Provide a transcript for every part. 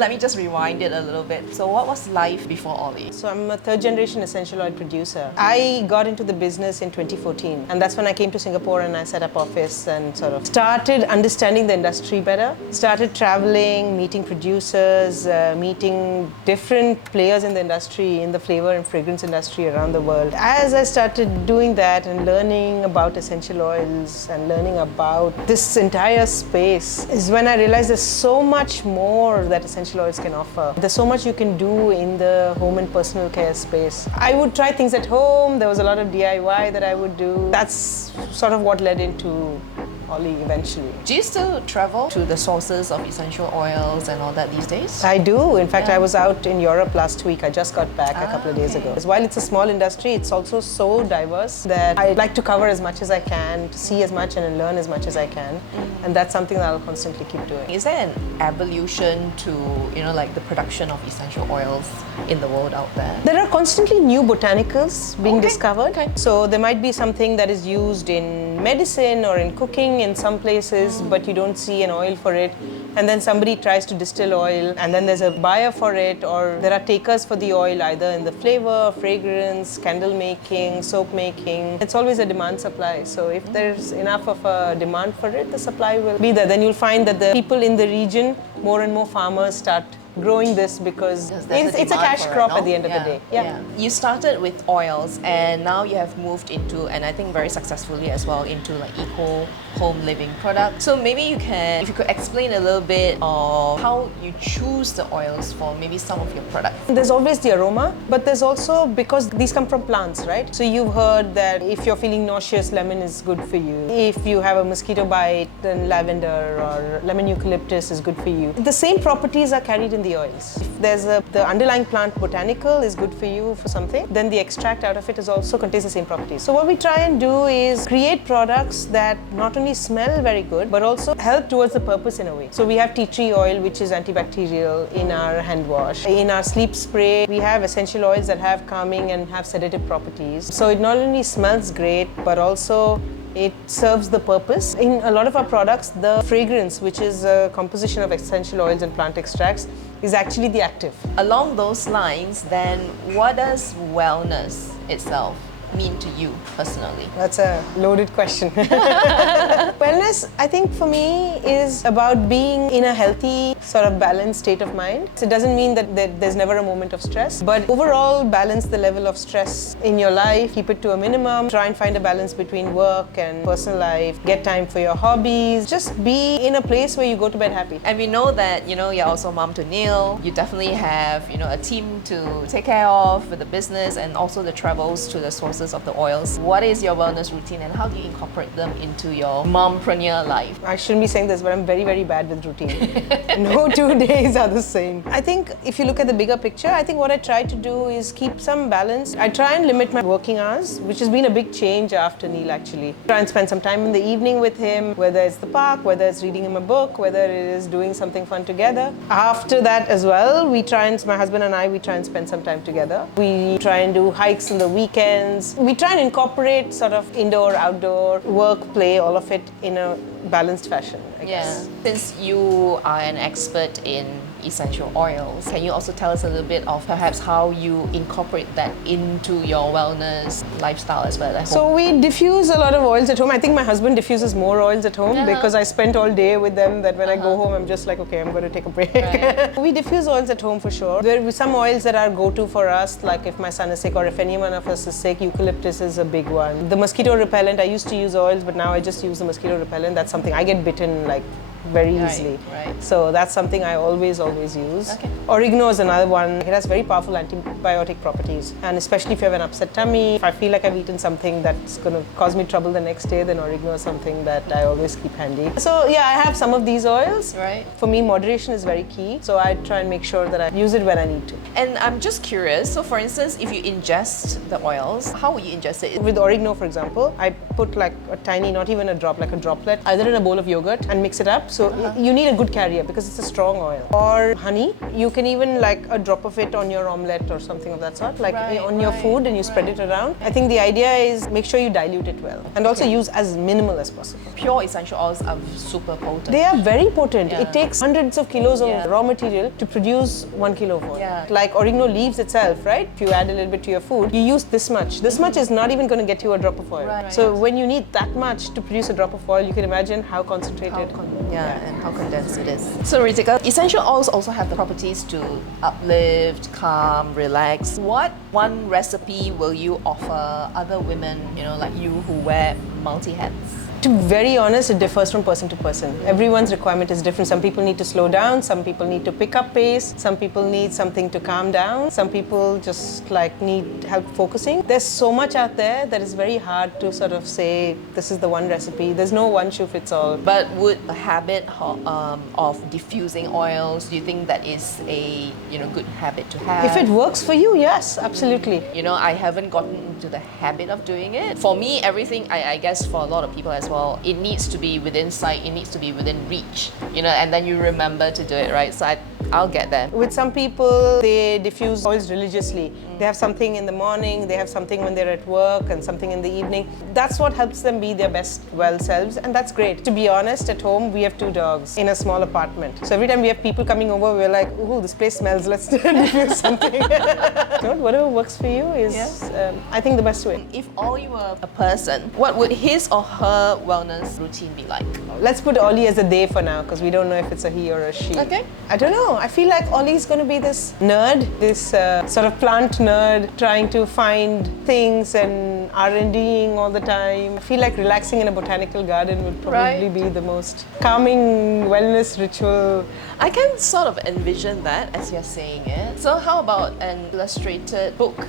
Let me just rewind it a little bit. So what was life before Ollie? So I'm a third generation essential oil producer. I got into the business in 2014, and that's when I came to Singapore and I set up office and sort of started understanding the industry better. Started traveling, meeting producers, meeting different players in the industry, in the flavor and fragrance industry around the world. As I started doing that and learning about essential oils and learning about this entire space is when I realized there's so much more that essential oils can offer. There's so much you can do in the home and personal care space. I would try things at home. There was a lot of DIY that I would do. That's sort of what led into Ollie eventually. Do you still travel to the sources of essential oils and all that these days? I do. In fact, I was out in Europe last week. I just got back a couple of days ago. While it's a small industry, it's also so diverse that I like to cover as much as I can, to see as much and learn as much as I can. And that's something that I'll constantly keep doing. Is there an evolution to, like the production of essential oils in the world out there? There are constantly new botanicals being discovered. Okay. So there might be something that is used in medicine or in cooking in some places, but you don't see an oil for it. And then somebody tries to distill oil, and then there's a buyer for it, or there are takers for the oil either in the flavor, fragrance, candle making, soap making. It's always a demand supply. So if there's enough of a demand for it, the supply will be there. Then you'll find that the people in the region, more and more farmers start growing this because it's a cash crop at the end of the day. Yeah. You started with oils and now you have moved into, and I think very successfully as well, into like eco home living products. So maybe if you could explain a little bit of how you choose the oils for maybe some of your products. There's always the aroma, but there's also, because these come from plants, right? So you've heard that if you're feeling nauseous, lemon is good for you. If you have a mosquito bite, then lavender or lemon eucalyptus is good for you. The same properties are carried in the oils. If there's the underlying plant botanical is good for you for something, then the extract out of it also contains the same properties. So what we try and do is create products that not only smell very good, but also help towards the purpose in a way. So we have tea tree oil, which is antibacterial in our hand wash. In our sleep spray, we have essential oils that have calming and have sedative properties. So it not only smells great, but also it serves the purpose. In a lot of our products, the fragrance, which is a composition of essential oils and plant extracts, is actually the active. Along those lines, then what does wellness itself mean to you personally? That's a loaded question. Wellness, I think for me, is about being in a healthy, sort of balanced state of mind. So it doesn't mean that there's never a moment of stress, but overall balance the level of stress in your life, keep it to a minimum, try and find a balance between work and personal life, get time for your hobbies, just be in a place where you go to bed happy. And we know that, you're also mom to Neil. You definitely have, a team to take care of with the business and also the travels to the sources of the oils. What is your wellness routine and how do you incorporate them into your mompreneur life? I shouldn't be saying this, but I'm very, very bad with routine. No 2 days are the same. I think if you look at the bigger picture, I think what I try to do is keep some balance. I try and limit my working hours, which has been a big change after Neil actually. Try and spend some time in the evening with him, whether it's the park, whether it's reading him a book, whether it is doing something fun together. After that as well, my husband and I, we try and spend some time together. We try and do hikes on the weekends. We try and incorporate sort of indoor, outdoor, work, play, all of it in a balanced fashion, I guess. Since you are an expert in essential oils, can you also tell us a little bit of perhaps how you incorporate that into your wellness lifestyle as well at home? So we diffuse a lot of oils at home. I think my husband diffuses more oils at home because I spent all day with them that when I go home, I'm just like, okay, I'm going to take a break. Right. We diffuse oils at home for sure. There are some oils that are go-to for us, like if my son is sick or if anyone of us is sick, eucalyptus is a big one. The mosquito repellent, I used to use oils, but now I just use the mosquito repellent. That's something I get bitten like very easily. Right. So that's something I always use. Okay. Oregano is another one. It has very powerful antibiotic properties. And especially if you have an upset tummy, if I feel like I've eaten something that's going to cause me trouble the next day, then oregano is something that I always keep handy. So yeah, I have some of these oils. Right. For me, moderation is very key. So I try and make sure that I use it when I need to. And I'm just curious, so for instance, if you ingest the oils, how will you ingest it? With oregano, for example, I put like a tiny, not even a drop, like a droplet, either in a bowl of yogurt and mix it up. So you need a good carrier because it's a strong oil. Or honey, you can even like a drop of it on your omelette or something of that sort, like on your food, and you spread it around. I think the idea is make sure you dilute it well and also use as minimal as possible. Pure essential oils are super potent. They are very potent. Yeah. It takes hundreds of kilos of raw material to produce 1 kilo of oil. Yeah. Like oregano leaves itself, right? If you add a little bit to your food, you use this much. This much is not even going to get you a drop of oil. Right. So when you need that much to produce a drop of oil, you can imagine how concentrated. And how condensed it is. So Rithika, essential oils also have the properties to uplift, calm, relax. What one recipe will you offer other women, like you who wear multi-hats? To be very honest, it differs from person to person. Everyone's requirement is different. Some people need to slow down, some people need to pick up pace, some people need something to calm down, some people just like need help focusing. There's so much out there that it's very hard to sort of say this is the one recipe. There's no one shoe fits all. But would a habit of diffusing oils, do you think that is a good habit to have? If it works for you, yes, absolutely. I haven't gotten into the habit of doing it. For me, everything, I guess for a lot of people as well, it needs to be within sight, it needs to be within reach, and then you remember to do it, right? So I'll get there. With some people, they diffuse oils religiously. They have something in the morning, they have something when they're at work, and something in the evening. That's what helps them be their best well selves, and that's great. To be honest, at home, we have 2 dogs in a small apartment. So every time we have people coming over, we're like, ooh, this place smells, let's diffuse something. Whatever works for you is, I think, the best way. If Ollie were a person, what would his or her wellness routine be like? Let's put Ollie as a they for now, because we don't know if it's a he or a she. Okay. I don't know. I feel like Ollie's going to be this nerd, this sort of plant nerd, trying to find things and R&Ding all the time. I feel like relaxing in a botanical garden would probably be the most calming wellness ritual. I can sort of envision that as you're saying it. So how about an illustrated book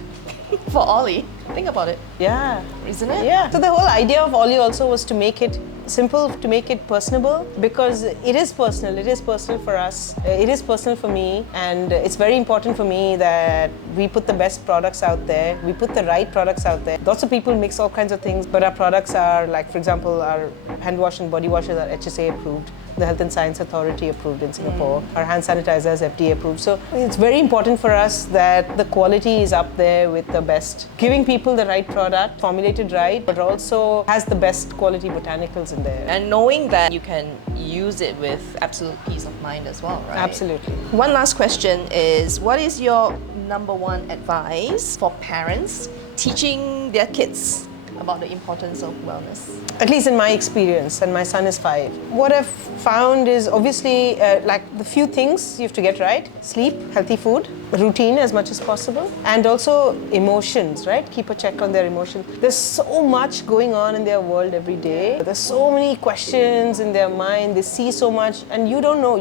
for Ollie? Think about it. Yeah. Isn't it? Yeah. So the whole idea of Ollie also was to make it simple, to make it personable, because it is personal. It is personal for us. It is personal for me, and it's very important for me that we put the best products out there. We put the right products out there. Lots of people mix all kinds of things, but our products are like, for example, our hand wash and body washes are HSA approved. The Health and Science Authority approved in Singapore. Our hand sanitizer is FDA approved. So it's very important for us that the quality is up there with the best. Giving people the right product, formulated right, but also has the best quality botanicals in there. And knowing that you can use it with absolute peace of mind as well, right? Absolutely. One last question is, what is your number one advice for parents teaching their kids about the importance of wellness? At least in my experience, and my son is 5. What I've found is obviously like the few things you have to get right: sleep, healthy food, routine as much as possible, and also emotions, right? Keep a check on their emotions. There's so much going on in their world every day. There's so many questions in their mind. They see so much, and you don't know.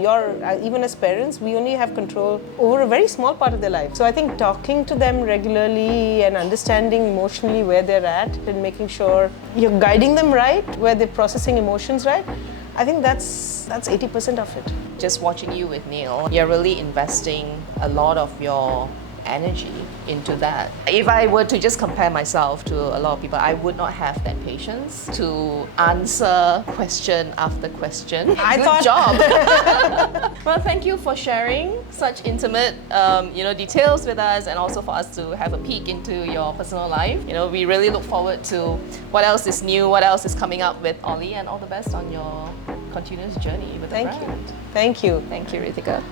Even as parents, we only have control over a very small part of their life. So I think talking to them regularly and understanding emotionally where they're at and making sure you're guiding them right, where they're processing emotions right, I think that's 80% of it. Just watching you with Neil, you're really investing a lot of your energy into that. If I were to just compare myself to a lot of people, I would not have that patience to answer question after question. Good job. Well, thank you for sharing such intimate details with us, and also for us to have a peek into your personal life. We really look forward to what else is new, what else is coming up with Ollie, and all the best on your continuous journey with the brand. Thank you. Thank you, Rithika.